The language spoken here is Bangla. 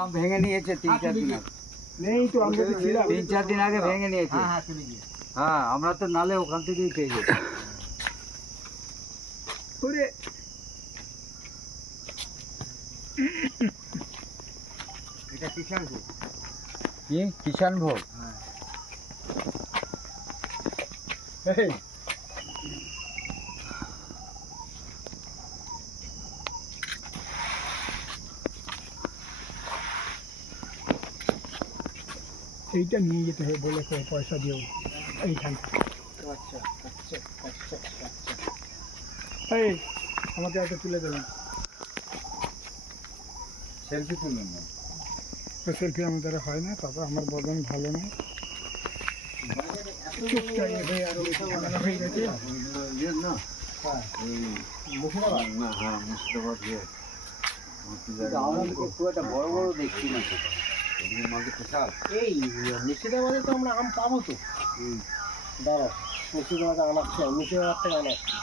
আম ভেঙে নিয়েছে 3-4 দিন আগে। নেই তো আমরা তো ছিলাম 3-4 দিন আগে ভেঙে নিয়েছে। হ্যাঁ আমরা তো নালে ওখান থেকেই পেয়ে যেত। ওরে এটা কিষান ভোগ। কি কিষান ভোগ? এই এইটা নিয়ে যেতে হবে বলে পয়সা দিও এইখান থেকে। আচ্ছা আচ্ছা আচ্ছা আচ্ছা এই আমাকে একটা তুলে দেবেন সেলফি তুলুন না। তো সেলফি আমার দ্বারা হয় না, তারপর আমার বদন ভালো না, চুপটাই হয়ে আরো ঝামেলা হয়ে গেছে। ইয়ে না মুর্শিদাবাদ না, হ্যাঁ মুর্শিদাবাদ ইয়ে আমাদের খুব একটা বড় বড় দেখছি না তো এদিকে মাঝে কোথাও এই মুর্শিদাবাদে তো আমরা আম পাবো তো। দাঁড়া মুর্শিদাবাদে আনাচ্ছে, মুর্শিদাবাদ থেকে আনাচ্ছে।